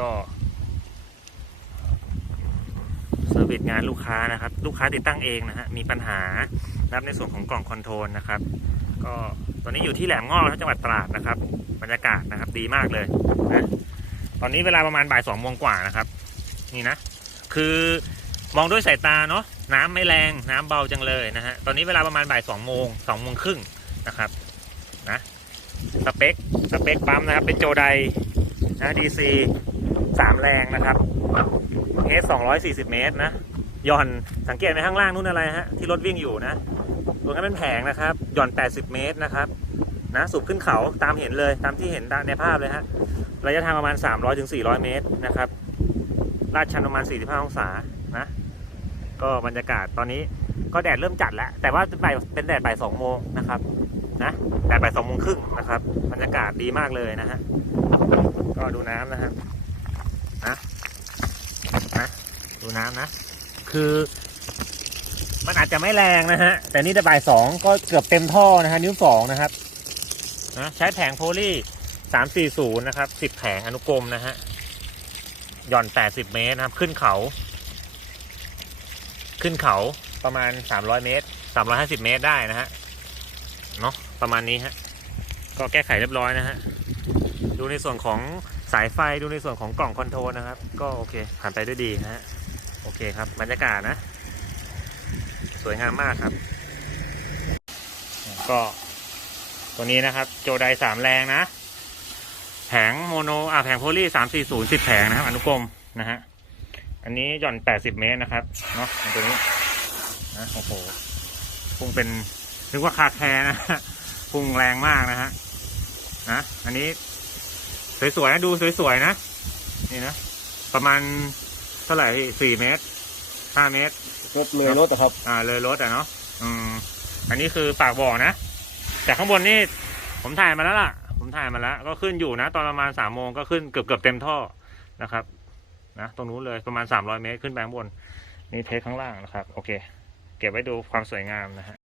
ก็เซอร์วิสงานลูกค้านะครับ ลูกค้าติดตั้งเองนะฮะมีปัญหานับในส่วนของกล่องคอนโทรลนะครับ ก็ตอนนี้อยู่ที่แหลมงอกจังหวัดตราดนะครับ บรรยากาศนะครับดีมากเลยนะตอนนี้เวลาประมาณบ่ายสองโมงกว่านะครับ นี่นะคือมองด้วยสายตาเนาะน้ำไม่แรงน้ำเบาจังเลยนะฮะตอนนี้เวลาประมาณบ่ายสองโมงสองโมงครึ่งนะครับนะสเปคสเปคปั๊มนะครับเป็นโจไดนะดีซี สามแรงนะครับเอสสองร้อยสี่สิบเมตรนะหย่อนสังเกตไหมข้างล่างนู่นอะไรฮะที่รถวิ่งอยู่นะตรงนั้นเป็นแผงนะครับหย่อน80เมตรนะครับนะสูบขึ้นเขาตามเห็นเลยตามที่เห็นในภาพเลยฮะระยะทางประมาณ 300-400ถึง400 เมตรนะครับลาดชันประมาณ 45 องศานะ ก็บรรยากาศตอนนี้ก็แดดเริ่มจัดแล้ว แต่ว่าบ่ายเป็นแดดบ่ายสองโมงนะครับนะแดดบ่ายสองโมงครึ่งนะครับ บรรยากาศดีมากเลยนะฮะก็ดูน้ำนะฮะ นะนะดูน้ำนะ คือมันอาจจะไม่แรงนะฮะ แต่นี่แต่บ่ายสองก็เกือบเต็มท่อนะฮะ นิ้วสองนะครับนะใช้แผงโพลีสามสี่ศูนย์นะครับสิบแผงอนุกรมนะฮะ หย่อน80เมตรนะครับ ขึ้นเขา ขึ้นเขาประมาณ300เมตร350เมตรได้นะฮะ เนาะประมาณนี้ฮะ ก็แก้ไขเรียบร้อยนะฮะ ดูในส่วนของสายไฟดูในส่วนของกล่องคอนโทรลนะครับ ก็โอเคผ่านไปด้วยดีนะฮะโอเคครับบรรยากาศนะ สวยงามมากครับ ก็ตัวนี้นะครับ โจไดสามแรงนะ แผงโมโนอ่าแผงโพลีสามสี่ศูนย์สิบแผงนะครับอนุกรมนะฮะอันนี้หย่อนแปดสิบเมตรนะครับเนาะตัวนี้นะโอ้โหพุ่งเป็นนึกว่าคาแคร์นะฮะพุ่งแรงมากนะฮะนะอันนี้ สวยๆนะดูสวยๆนะนี่นะประมาณเท่าไหร่สี่เมตรห้าเมตรรถเลยรถอะครับ อ่าเลยรถอะเนาะอืมอันนี้คือปากบ่อนะแต่ข้างบนนี่ผมถ่ายมาแล้วล่ะ ผมถ่ายมาแล้ว ก็ขึ้นอยู่นะ ตอนประมาณสามโมงก็ขึ้นเกือบเกือบเต็มท่อนะครับนะตรงนู้นเลยประมาณสามร้อยเมตรขึ้นไปข้างบน นี่เทคข้างล่างนะครับ โอเค เก็บไว้ดูความสวยงามนะฮะ